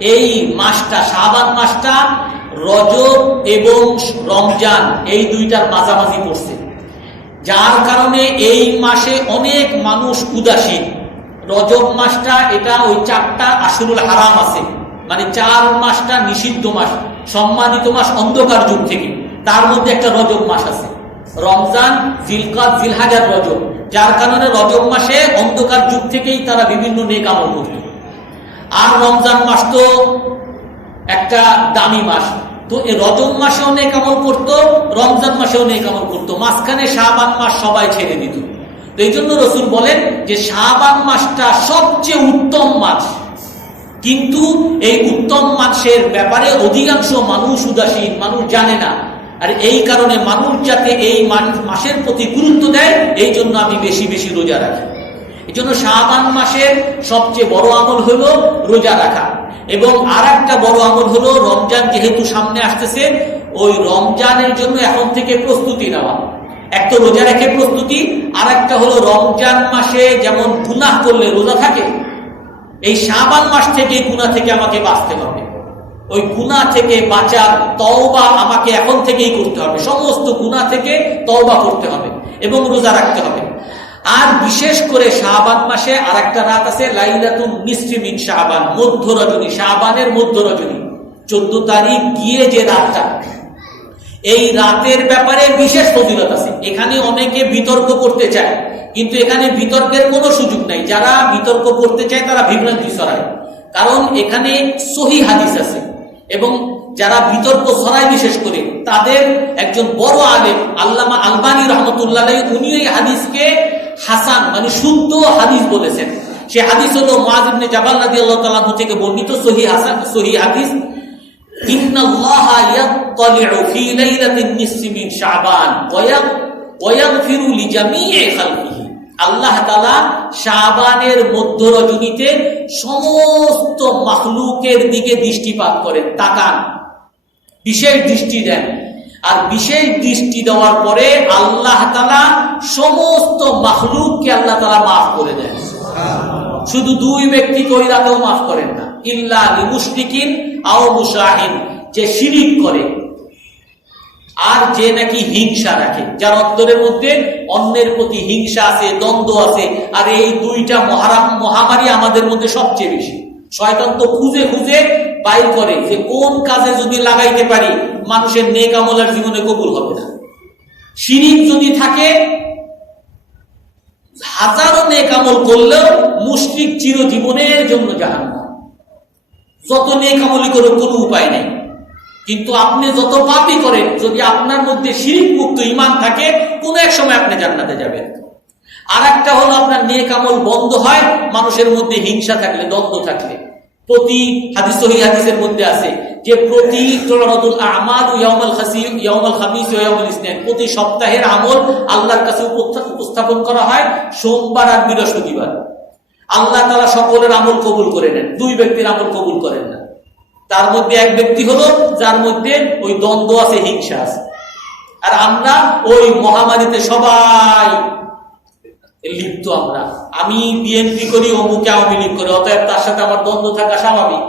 এই মাসটা শাবান মাসটা, রজব এবং রমজান, এই দুইটার মাঝামাঝি পড়ছে। যার কারণে এই মাসে অনেক মানুষ উদাসীন। রজব মাসটা, এটা ওই চারটা আসরুল হারাম আছে। মানে চার মাসটা নিষিদ্ধ মাস, সম্মানিত মাস অন্ধকার যুগ থেকে। তার মধ্যে একটা রজব মাস আছে। রমজান, জিলকাত জিলহাজার রজব। যার কারণে রজব মাসে অন্ধকার যুগ থেকেই তারা বিভিন্ন নেক আমল করত। আর রমজান মাস তো একটা দামি মাস। তো এই রজব মাসেও নেক আমল করতো, রমজান মাসেও নেক আমল করতো। মাঝখানে শাহবান মাস সবাই ছেড়ে দিত। তো এই জন্য রসুল বলেন যে শাহবান মাসটা সবচেয়ে উত্তম মাস। কিন্তু এই উত্তম মাসের ব্যাপারে অধিকাংশ মানুষ উদাসীন, মানুষ জানে না। আর এই কারণে মানুষ যাতে এই মাসের প্রতি গুরুত্ব দেয়, এই জন্য আমি বেশি বেশি রোজা রাখি। এই জন্য শাহবান মাসের সবচেয়ে বড় আমল হলো রোজা রাখা। এবং আর একটা বড় আমল হলো রমজান যেহেতু সামনে আসতেছে, ওই রমজানের জন্য এখন থেকে প্রস্তুতি নেওয়া। এক তো রোজা রেখে প্রস্তুতি আর একটা হলো রমজান মাসে যেমন গুনাহ করলে রোজা থাকে, এই শাবান মাস থেকে গুণা থেকে আমাকে বাঁচতে হবে। ওই গুণা থেকে বাঁচার তওবা আমাকে এখন থেকেই করতে হবে। সমস্ত গুণা থেকে তওবা করতে হবে এবং রোজা রাখতে হবে। আর বিশেষ করে শাহবান মাসে আর একটা রাত আছে নিশ্চিমিন শাহবান মধ্য রজনী শাহবানের মধ্য রজনী চোদ্দ তারিখ গিয়ে যে রাতটা, এই রাতের ব্যাপারে বিশেষ ফজিলত আছে। এখানে অনেকে বিতর্ক করতে চায়, কিন্তু এখানে বিতর্কের কোনো সুযোগ নাই। যারা বিতর্ক করতে চায়, তারা বিভ্রান্তি ছড়ায়। কারণ এখানে সহি হাদিস আছে এবং যারা বিতর্ক ছড়ায় বিশেষ করে, তাদের একজন বড় আলেম, আল্লামা আলবানী রহমতুল্লাহ উনি এই হাদিসকে হাসান মানে শুদ্ধ হাদিস বলেছেন। সে হাদিস হলো মাজিবনে জাবাল রাজি আল্লাহ তালাহ থেকে বর্ণিত সহি হাসান, সহি হাদিস। আল্লাহ তালা শাহবানের মধ্য রজনীতে সমস্ত মাহলুকের দিকে দৃষ্টিপাত করেন, তাকান, বিশেষ দৃষ্টি দেন। আর বিশেষ দৃষ্টি দেওয়ার পরে আল্লাহ তালা সমস্ত মাখলুককে আল্লাহ তালা মাফ করে দেন। শুধু দুই ব্যক্তি ওই রাতেও মাফ করেন না। ইল্লা মুশরিকিন আও মুশাহিন যে শিরিক করে আর যে নাকি হিংসা রাখে। যার অন্তরের মধ্যে অন্যের প্রতি হিংসা আছে, দ্বন্দ্ব আছে, আর এই দুইটা মহারাম মহামারী আমাদের মধ্যে সবচেয়ে বেশি। শয়তান তো খুঁজে খুঁজে বাইর করে যে কোন কাজে যদি লাগাইতে পারি, মানুষের নেক আমলার জীবনে কবুল হবে না। শিরিক যদি থাকে, হাজারো নেক আমল করলেও মুশরিক চিরজীবনের জন্য জাহান যত নেক আমলি করুক, কোনো উপায় নেই। কিন্তু আপনি যত পাপই করেন, যদি আপনার মধ্যে শিরিক মুক্ত ইমান থাকে, কোন এক সময় আপনি জান্নাতে যাবেন। আর একটা হলো আপনার নেক আমল বন্ধ হয়, মানুষের মধ্যে হিংসা থাকলে, দ্বন্দ্ব থাকলে। প্রতি হাদিস হাদিসের মধ্যে আছে যে প্রতি প্রতি সপ্তাহের আমল আল্লাহর কাছে উপস্থা- উপস্থাপন করা হয় সোমবার আর বৃহস্পতিবার। আল্লাহ তাআলা সকলের আমল কবুল করে নেন, দুই ব্যক্তির আমল কবুল করেন না। তার মধ্যে এক ব্যক্তি হলো, যার মধ্যে ওই দ্বন্দ্ব আছে, হিংসা আছে। আর আমরা ওই মহামারীতে সবাই লিপ্ত আমরা। আমি বিএনপি করি, অমুকে আওয়ামী লীগ করি, অতএব তার সাথে আমার দ্বন্দ্ব থাকা স্বাভাবিক।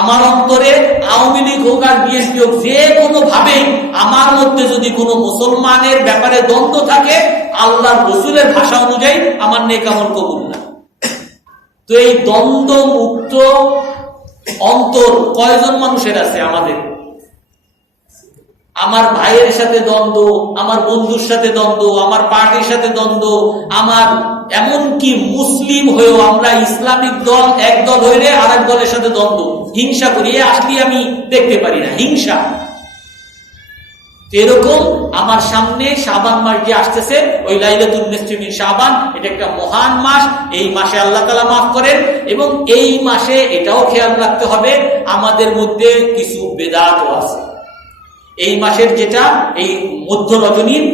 আমার অন্তরে আওয়ামী লীগ হোক আর বিএনপি হোক, যে কোনো ভাবে আমার মধ্যে যদি কোনো মুসলমানের ব্যাপারে দ্বন্দ্ব থাকে, আল্লাহর রসুলের ভাষা অনুযায়ী আমার নেক আমল কবুল না। তো এই দ্বন্দ্ব মুক্ত অন্তর কয়জন মানুষের আছে আমাদের? আমার ভাইয়ের সাথে দ্বন্দ্ব, আমার বন্ধুর সাথে দ্বন্দ্ব, আমার পার্টির সাথে দ্বন্দ্ব, আমার এমনকি মুসলিম হয়েও আমরা ইসলামিক দল, এক দল হইলে আর এক দলের সাথে দ্বন্দ্ব। হিংসা করি। আসলে আমি দেখতে পারি না। হিংসা। এরকম আমার সামনে শাবান মাস যে আসতেছে, ওই লাইলাতুল নিসফিমিন শাবান, এটা একটা মহান মাস। এই মাসে আল্লাহ তাআলা মাফ করেন এবং এই মাসে এটাও খেয়াল রাখতে হবে, আমাদের মধ্যে কিছু বেদাতও আছে। এই মাসের যেটা, এই মধ্য রজনীর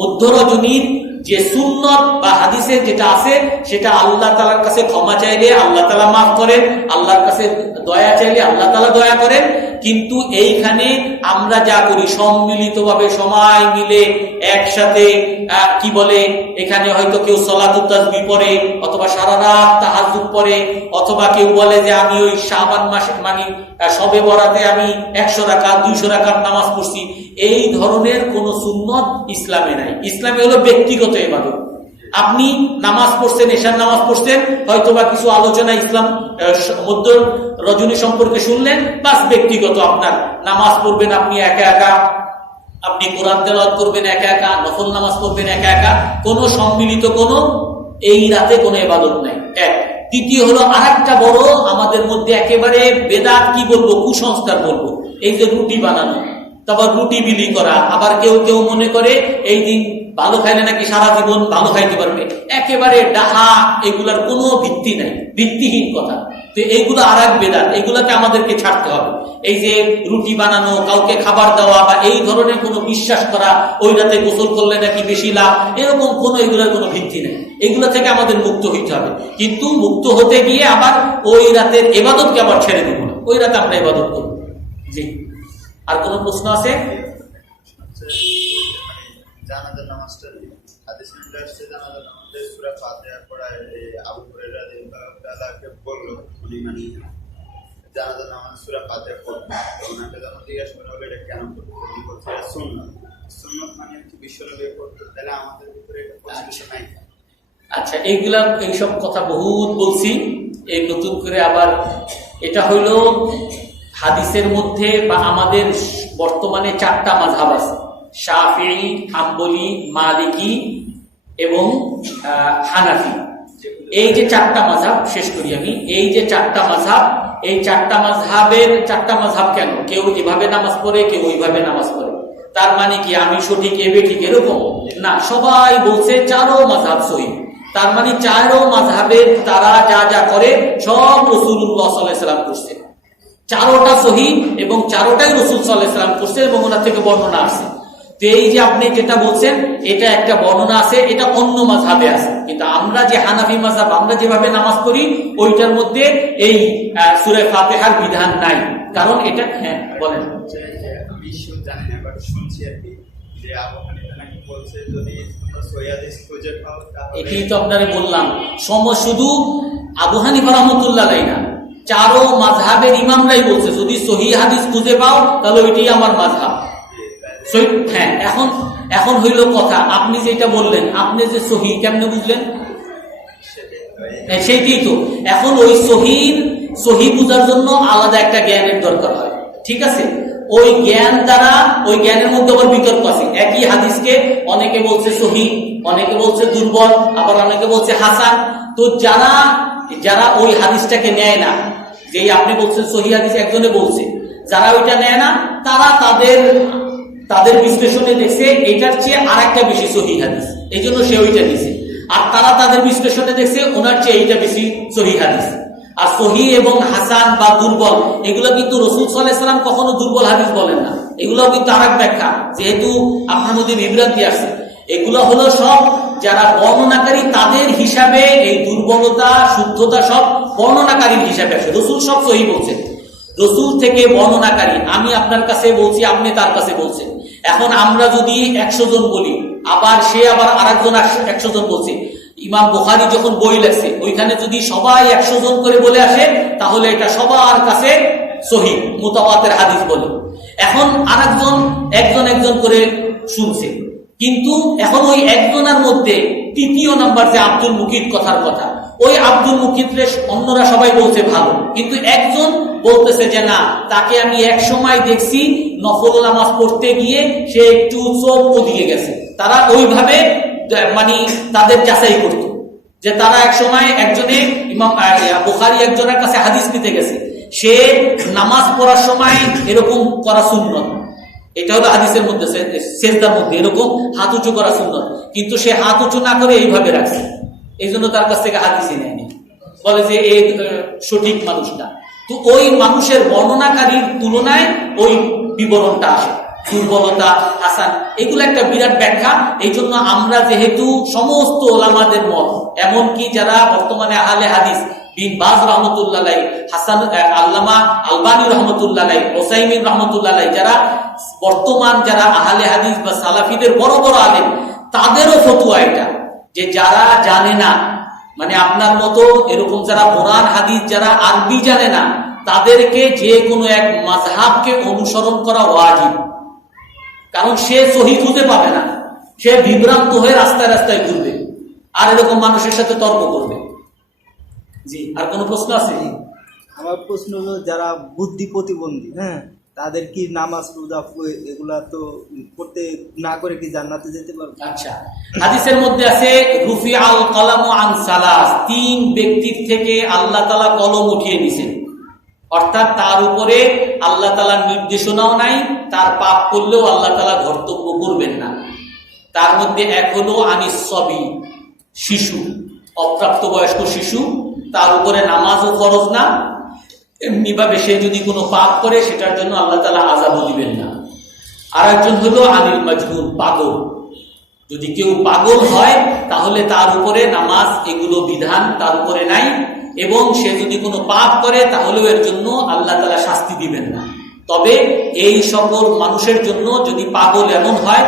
মধ্য রজনীর যে সুন্নত বা হাদিসের যেটা আছে, সেটা আল্লাহ তালার কাছে ক্ষমা চাইলে আল্লাহ তালা মাফ করেন, আল্লাহর কাছে দয়া চাইলে আল্লাহ তালা দয়া করেন। কিন্তু এইখানে আমরা যা করি, সম্মিলিতভাবে সময় মিলে একসাথে কি বলে, এখানে হয়তো কেউ সলাতুত্তাজবি পরে অথবা সারা রাত তাহাজুদ পড়ে, অথবা কেউ বলে যে আমি ওই শাবান মাসে মানে সবে বরাতে আমি একশো রাকাত, দুইশো রাকাত নামাজ পড়ছি। এই ধরনের কোন সুন্নত ইসলামে নাই। ইসলামে হলো ব্যক্তিগত এবাদত। আপনি নামাজ পড়ছেন, এশার নামাজ পড়ছেন হয়তো বা কিছু আলোচনা ইসলাম মধ্য রজনী সম্পর্কে শুনলেন, বাস ব্যক্তিগত আপনার। নামাজ পড়বেন আপনি একা একা, আপনি কোরআন তেলাওয়াত করবেন একা একা, নফল নামাজ পড়বেন একা একা, কোনো সম্মিলিত কোনো, এই রাতে কোনো এবাদত নাই। এক। দ্বিতীয় হলো আরেকটা বড়, আমাদের মধ্যে একেবারে বেদাত, কি বলব, কুসংস্কার বলব। এই যে রুটি বানানো তারপর রুটি বিলি করা। আবার কেউ কেউ মনে করে, এই দিন ভালো খাইলে নাকি সারা জীবন ভালো খাইতে পারবে? একেবারে ডাহা, এগুলার কোনো ভিত্তি নাই, ভিত্তিহীন কথা। তো এইগুলো আর এক বেদাত এগুলাকে আমাদেরকে ছাড়তে হবে। এই যে রুটি বানানো, কাউকে খাবার দেওয়া বা এই ধরনের কোনো বিশ্বাস করা, ওই রাতে গোসল করলে নাকি বেশি লাভ? এরকম কোনো এগুলোর কোনো ভিত্তি নেই। এগুলো থেকে আমাদের মুক্ত হইতে হবে। কিন্তু মুক্ত হতে গিয়ে আবার ওই রাতের এবাদতকে আবার ছেড়ে দেবো না। ওই রাতে আমরা এবাদত করব। জি। আর কোনো প্রশ্ন আছে? জানাজার নামাজটা হাদিস মধ্যে আসছে জানাজার নামাজে সূরা ফাতিহা পড়ায় এই আবু হুরায়রা রাদিয়াল্লাহু তাআলাকে বলল উনি মানে জানাজার নামাজ সূরা ফাতিহা পড়তে ওনাকে যখন জিজ্ঞাসা করা হলো এটা কেন পড়তে উনি বলছে সুন্নাত। সুন্নাত মানে হচ্ছে বিশ্বনবী পড়তে তাহলে আমাদের ভিতরে এটা পছন্দ নাই। আচ্ছা এইগুলা এইসব কথা বহুত বলছি। এই নতুন করে আবার এটা হইল হাদিসের মধ্যে বা আমাদের বর্তমানে চারটা মাঝহাব আছে। শাফি হাম্বলি, মালিকি এবং হানাফি। এই যে চারটা মাঝাব শেষ করি আমি। এই যে চারটা মাঝহাব এই চারটা মাঝহাবের চারটা মাঝহাব কেন? কেউ এভাবে নামাজ পড়ে, কেউ ওইভাবে নামাজ পড়ে। তার মানে কি আমি সঠিক এবে ঠিক এরকম? না, সবাই বলছে চারো মাঝহাব সহি। তার মানে চারো মাঝহাবের তারা যা যা করে, সব রসুল্লাহ সাল্লাম করছে। চারোটা সহি এবং চারোটাই রসুল সাল্লাহ সাল্লাম করছে এবং ওনার থেকে বর্ণনা আসছে। তো এই যে আপনি যেটা বলছেন এটা একটা বর্ণনা আছে এটা অন্য মাঝহাবে আছে। কিন্তু আমরা যে হানাফি মাঝহাব আমরা যেভাবে নামাজ পড়ি ওইটার মধ্যে এই সুরে ফাতেহার বিধান নাই। কারণ এটা হ্যাঁ বলেন। এটাই তো আপনারে বললাম। সম শুধু আবু হানিফা রহমতুল্লাহ না। চারো মাঝহাবের ইমামরাই বলছে যদি সহি হাদিস খুঁজে পাও তাহলে ওইটাই আমার মাঝহাব হ্যাঁ এখন এখন হইল কথা আপনি যেটা বললেন আপনি যে সহি কেমনে বুঝলেন? হ্যাঁ, সেইটাই তো। এখন ওই সহির সহি বুঝার জন্য আলাদা একটা জ্ঞানের দরকার হয়। ঠিক আছে? ওই জ্ঞান দ্বারা ওই জ্ঞানের মধ্যে আবার বিতর্ক আছে। একই হাদিসকে অনেকে বলছে সহি অনেকে বলছে দুর্বল আবার অনেকে বলছে হাসান। তো যারা যারা ওই হাদিসটাকে নেয় না যে আপনি বলছেন সহি হাদিস একজনে বলছে, যারা ওইটা নেয় না, তারা তাদের তাদের বিশ্লেষণে দেখছে এটার চেয়ে আর একটা বেশি সহি হাদিস। এই জন্য সে ওইটা দিছে আর তারা তাদের বিশ্লেষণে দেখছে ওনার চেয়ে এইটা বেশি সহি হাদিস। আর সহি এবং হাসান বা দুর্বল, এগুলো কিন্তু রসুল সাল্লাহাম কখনো দুর্বল হাদিস বলেন না। এগুলো কিন্তু আর এক ব্যাখ্যা। যেহেতু আপনার মধ্যে বিভ্রান্তি আসছে। এগুলো হলো সব যারা বর্ণনাকারী, তাদের হিসাবে এই দুর্বলতা, শুদ্ধতা সব বর্ণনাকারীর হিসাবে আসে। রসুল সব সহি বলছেন। রসুল থেকে বর্ণনাকারী, আমি আপনার কাছে বলছি, আপনি তার কাছে বলছেন। এখন আমরা যদি একশো জন বলি, আবার সে আবার আরেকজন একশো জন বলছে। ইমাম বুখারি যখন বই লেখছে, ওইখানে যদি সবাই একশো জন করে বলে আসে, তাহলে এটা সবার কাছে সহি, মোতাবাতের হাদিস বলে। এখন আরেকজন, একজন একজন করে শুনছে। কিন্তু এখন ওই একজনের মধ্যে তৃতীয় নাম্বার যে আব্দুল মুকিদ কথার কথা, ওই আব্দুল মুকিদরে অন্যরা সবাই বলছে ভালো। কিন্তু একজন বলতেছে যে না, তাকে আমি এক সময় দেখছি নফল নামাজ পড়তে গিয়ে সে একটু চোখ ওদিকে গেছে। তারা ওইভাবে মানে তাদের যাচাই করত। যে তারা এক সময় একজনে ইমাম বুখারী একজনের কাছে হাদিস নিতে গেছে। সে নামাজ পড়ার সময় এরকম করা সুন্নত। এটা হলো হাদিসের মধ্যে সেজদার মধ্যে এরকম হাত উঁচু করা সুন্দর কিন্তু সে হাত উঁচু না করে এইভাবে রাখছে। এই জন্য তার কাছ থেকে হাদিসই নেয়নি। বলে যে আহ, সঠিক মানুষটা। তো ওই মানুষের বর্ণনাকারীর তুলনায় ওই বিবরণটা আসে। দুর্বলতা হাসান এগুলো একটা বিরাট ব্যাখ্যা। এই জন্য আমরা যেহেতু সমস্ত ওলামাদের মত এমনকি যারা বর্তমানে আহলে হাদিস বিন বাজ রহমতুল্লাহ হাসান আল্লামা আলবানী রহমতুল্লাহ ওসাইমিন রহমতুল্লাহ যারা বর্তমান যারা আহলে হাদিস বা সালাফিদের বড় বড় আলেম, তাদেরও ফতুয়া এটা, যে যারা জানে না মানে আপনার মতো এরকম যারা কোরআন, হাদিস, যারা আরবি জানে না, তাদেরকে যে কোনো এক মাযহাবকে অনুসরণ করা ওয়াজিব। কারণ সে সহি খুঁজে পাবে না, সে বিভ্রান্ত হয়ে রাস্তায় রাস্তায় ঘুরবে, আর এরকম মানুষের সাথে তর্ক করবে। জি আর কোনো প্রশ্ন আছে? আমার প্রশ্ন হলো যারা বুদ্ধি প্রতিবন্ধী হ্যাঁ তাদের কি নামাজ রোজা এগুলা তো করতে না করে কি জান্নাতে যেতে পারবে? আচ্ছা। হাদিসের মধ্যে আছে রুফি আল কলাম আন সালাস তিন ব্যক্তির থেকে আল্লাহ তালা কলম উঠিয়ে নিছেন। অর্থাৎ তার উপরে আল্লাহ তালার নির্দেশনাও নাই তার পাপ করলেও আল্লাহ তালা কর্তব্য করবেন না। তার মধ্যে এক হলো আনিস সবি শিশু অপ্রাপ্তবয়স্ক শিশু তার উপরে নামাজও ফরজ না। এমনিভাবে সে যদি কোনো পাপ করে, সেটার জন্য আল্লাহ তালা আজাবও দিবেন না। আর একজন হলো আনিল মাজনুন, পাগল। যদি কেউ পাগল হয়, তাহলে তার উপরে নামাজ এগুলো বিধান তার উপরে নাই। এবং সে যদি কোনো পাপ করে, তাহলেও এর জন্য আল্লাহ তালা শাস্তি দিবেন না। তবে এই সকল মানুষের জন্য যদি পাগল এমন হয়,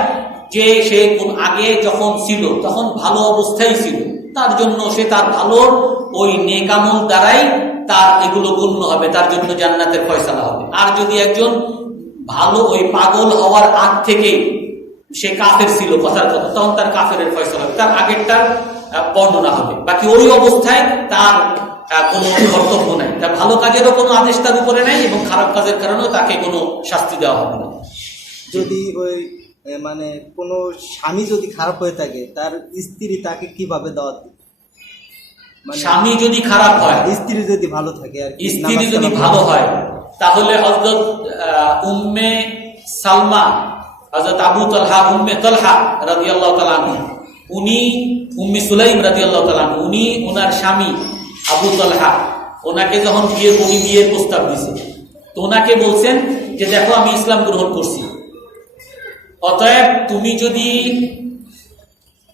যে সে আগে যখন ছিল, তখন ভালো অবস্থায় ছিল, তার জন্য সে তার ভালোর ওই নেকামল দ্বারাই তার এগুলো গণ্য হবে তার জন্য জান্নাতের ফয়সালা হবে। আর যদি একজন ভালো ওই পাগল হওয়ার আগ থেকে সে কাফের ছিল কথার কথা তখন তার কাফের ফয়সলা হবে তার আগেরটার আহ, বর্ণনা হবে। বাকি ওই অবস্থায় তার কোনো কর্তব্য নাই। তার ভালো কাজেরও কোনো আদেশ তার উপরে নাই এবং খারাপ কাজের কারণেও তাকে কোনো শাস্তি দেওয়া হবে না। যদি ওই মানে কোনো স্বামী যদি খারাপ হয়ে থাকে তার স্ত্রী তাকে কীভাবে মানে স্বামী যদি খারাপ হয় স্ত্রী যদি ভালো থাকে আর স্ত্রী যদি ভালো হয় তাহলে হজরত উম্মে সালমা হজরত আবু তলহা উম্মে তলহা রাজি আল্লাহ তালানু উনি উম্মি সুলাইম রাজি আল্লাহ তালানু উনি ওনার স্বামী আবু তলহা ওনাকে যখন বিয়ে উনি বিয়ের প্রস্তাব দিয়েছে। তো ওনাকে বলছেন যে দেখো আমি ইসলাম গ্রহণ করছি। অতএব তুমি যদি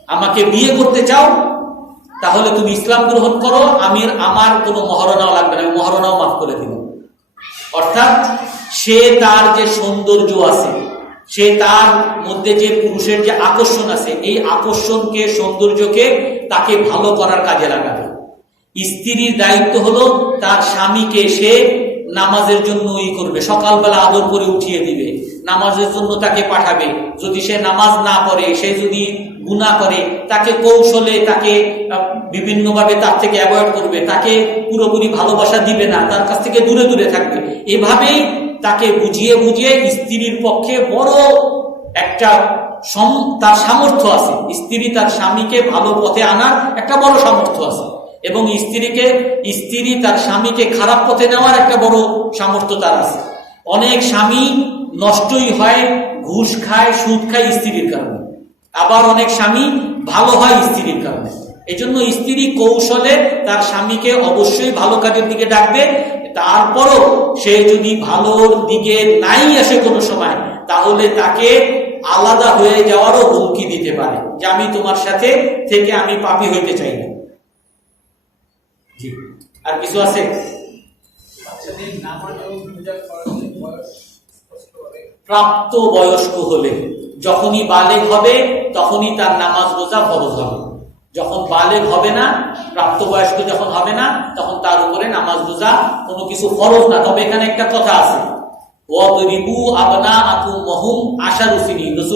আমাকে বিয়ে করতে চাও তাহলে তুমি ইসলাম গ্রহণ করো আমি আমার কোনো মহারণাও লাগবে না, আমি মহারণাও মাফ করে দিব। অর্থাৎ সে তার যে সৌন্দর্য আছে, সে তার মধ্যে যে পুরুষের যে আকর্ষণ আছে, এই আকর্ষণকে, সৌন্দর্যকে তাকে ভালো করার কাজে লাগাবে। স্ত্রীর দায়িত্ব হলো তার স্বামীকে সে নামাজের জন্য ই করবে, সকালবেলা আদর করে উঠিয়ে দিবে। নামাজের জন্য তাকে পাঠাবে। যদি সে নামাজ না পড়ে, সে যদি গুণা করে, তাকে কৌশলে তাকে বিভিন্নভাবে তার থেকে অ্যাভয়েড করবে, তাকে পুরোপুরি ভালোবাসা দিবে না, তার কাছ থেকে দূরে দূরে থাকবে। এভাবেই তাকে বুঝিয়ে বুঝিয়ে স্ত্রীর পক্ষে বড় একটা তার সামর্থ্য আছে। স্ত্রী তার স্বামীকে ভালো পথে আনার একটা বড় সামর্থ্য আছে। এবং স্ত্রীকে, স্ত্রী তার স্বামীকে খারাপ পথে নেওয়ার একটা বড় সামর্থ্য তার আছে। অনেক স্বামী নষ্টই হয়, ঘুষ খায়, সুদ খায় স্ত্রীর কারণে। আবার অনেক স্বামী ভালো হয় স্ত্রীর কারণে। এই জন্য স্ত্রী কৌশলে তার স্বামীকে অবশ্যই ভালো কাজের দিকে ডাকবে। তারপরও সে যদি ভালোর দিকে নাই আসে কোনো সময়, তাহলে তাকে আলাদা হয়ে যাওয়ারও হুমকি দিতে পারে যে আমি তোমার সাথে থেকে আমি পাপি হইতে চাই না। আর কিছু আছে? প্রাপ্ত বয়স্ক হলে, যখনই বালেগ হবে, তখনই তার নামাজ রোজা ফরজ হবে। যখন বালেগ হবে না, প্রাপ্তবয়স্ক যখন হবে না, তখন তার উপরে নামাজ রোজা কোনো কিছু ফরজ না। তবে এখানে একটা কথা আছে।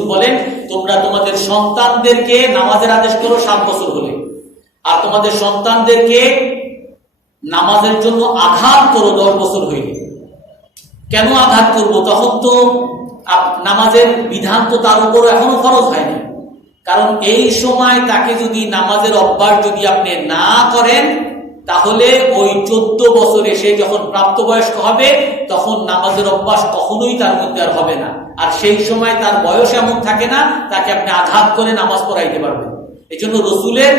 বলেন, তোমরা তোমাদের সন্তানদেরকে নামাজের আদেশ করো সাত বছর হলে। আর তোমাদের সন্তানদেরকে নামাজের জন্য আঘাত করো দশ বছর কেন আঘাত করব? তখন তো নামাজের বিধান তো তার উপর এখনও খরচ হয়নি। কারণ এই সময় তাকে যদি নামাজের অভ্যাস যদি আপনি না করেন, তাহলে ওই চোদ্দ বছরে সে যখন প্রাপ্তবয়স্ক হবে, তখন নামাজের অভ্যাস কখনোই তার মধ্যে আর হবে না। আর সেই সময় তার বয়স এমন থাকে না, তাকে আপনি আঘাত করে নামাজ পড়াইতে পারবেন। এই জন্য রসুলের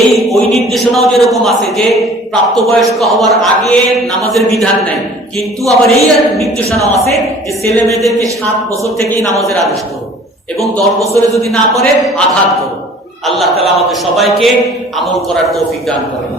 এই ওই নির্দেশনাও যেরকম আছে যে প্রাপ্তবয়স্ক হওয়ার আগে নামাজের বিধান নাই, কিন্তু আবার এই নির্দেশনাও আছে যে ছেলে মেয়েদেরকে সাত বছর থেকেই নামাজের আদেশ করো এবং দশ বছরে যদি না পারে আঘাত করো। আল্লাহ তালা আমাদের সবাইকে আমল করার তৌফিক দান করেন।